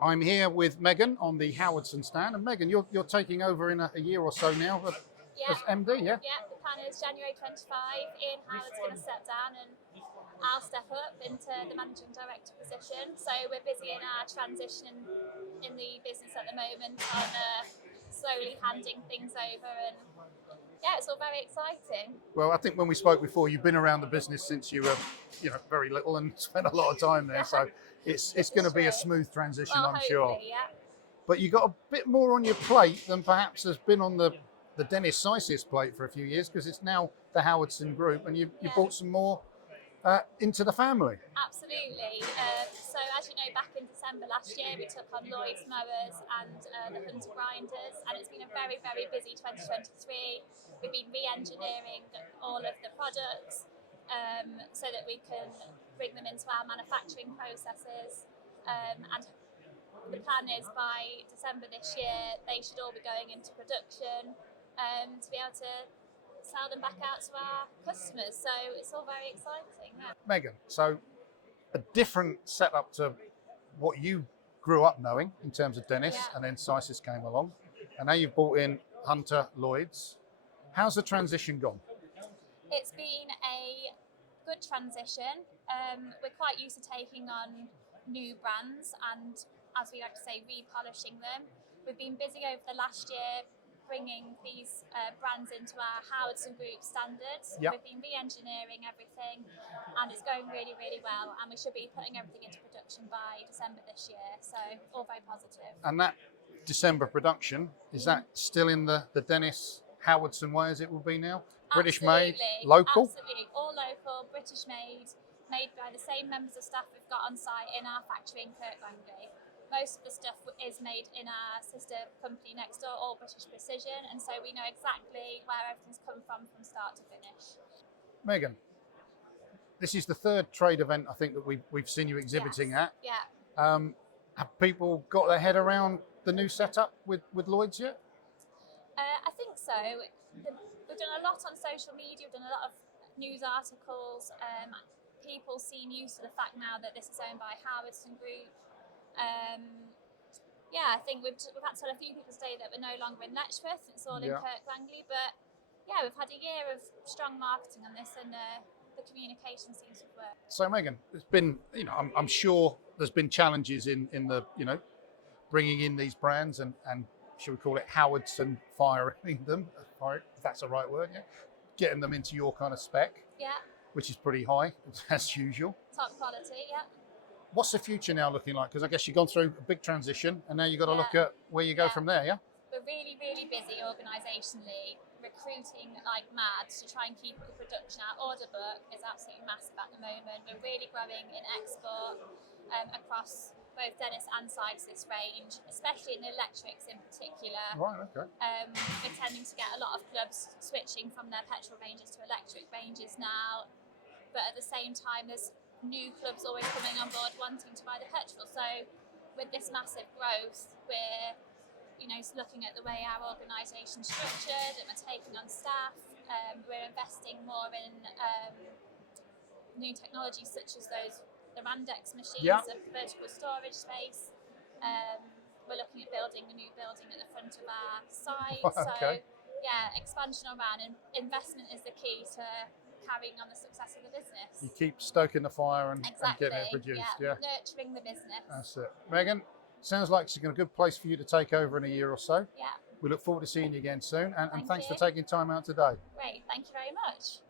I'm here with Megan on the Howardson stand, and Megan, you're taking over in a year or so now as MD, yeah? Yeah, the plan is January 25. Ian Howard's going to step down and I'll step up into the managing director position. So we're busy in our transition in the business at the moment on slowly handing things over, and yeah, it's all very exciting. Well, I think when we spoke before, you've been around the business since you were, very little and spent a lot of time there. So it's going to be a smooth transition, Well, I'm sure. yeah. But you got a bit more on your plate than perhaps has been on the Dennis Seisis plate for a few years, because it's now the Howardson Group, and you brought some more into the family. Absolutely. So as you know, back in December last year, we took on Lloyds mowers and the Hunter Grinders, and it's been a very, very busy 2023. We've been re-engineering all of the products so that we can bring them into our manufacturing processes, and the plan is by December this year they should all be going into production to be able to sell them back out to our customers. So it's all very exciting. Yeah. Megan, so a different setup to what you grew up knowing in terms of Dennis, and then Seisis came along, and now you've brought in Hunter Lloyds. How's the transition gone? It's been a good transition. We're quite used to taking on new brands and, as we like to say, repolishing them. We've been busy over the last year bringing these brands into our Howardson Group standards. We've been re-engineering everything, and it's going really, really well, and we should be putting everything into production by December this year, so all very positive. And that December production, is that still in the Dennis Howardson way as it will be now? British made, local? Absolutely, all local, British made by the same members of staff we've got on site in our factory in Kirk Langley. Most of the stuff is made in our sister company next door, All British Precision, and so we know exactly where everything's come from start to finish. Megan, this is the third trade event I think that we've seen you exhibiting at. Yeah. Have people got their head around the new setup with Lloyds yet? I think so. We've done a lot on social media, we've done a lot of news articles. People seem used to the fact now that this is owned by Howardson Group. I think we've had to tell a few people today that we're no longer in Letchworth, it's all in Kirk Langley, but yeah, we've had a year of strong marketing on this, and the communication seems to have worked. So Megan, it's been, I'm sure there's been challenges in the, bringing in these brands and should we call it Howardson firing them, if that's the right word, getting them into your kind of spec, which is pretty high as usual. Top quality, What's the future now looking like? Because I guess you've gone through a big transition, and now you've got to look at where you go from there, We're really, really busy organisationally, recruiting like mad to try and keep up the production. Our order book is absolutely massive at the moment. We're really growing in export across both Dennis and Seisis range, especially in the electrics in particular. Right, okay. We're tending to get a lot of clubs switching from their petrol ranges to electric ranges now, but at the same time there's new clubs always coming on board wanting to buy the petrol. So with this massive growth, we're looking at the way our organisation's structured, and we're taking on staff. We're investing more in new technologies such as the Randex machines, the vertical storage space. We're looking at building a new building at the front of our site. Okay. So expansion around, and investment is the key to carrying on the success of the business. You keep stoking the fire and getting it produced. Nurturing the business. That's it. Megan, sounds like it's a good place for you to take over in a year or so. Yeah. We look forward to seeing you again soon, and thanks you for taking time out today. Great, thank you very much.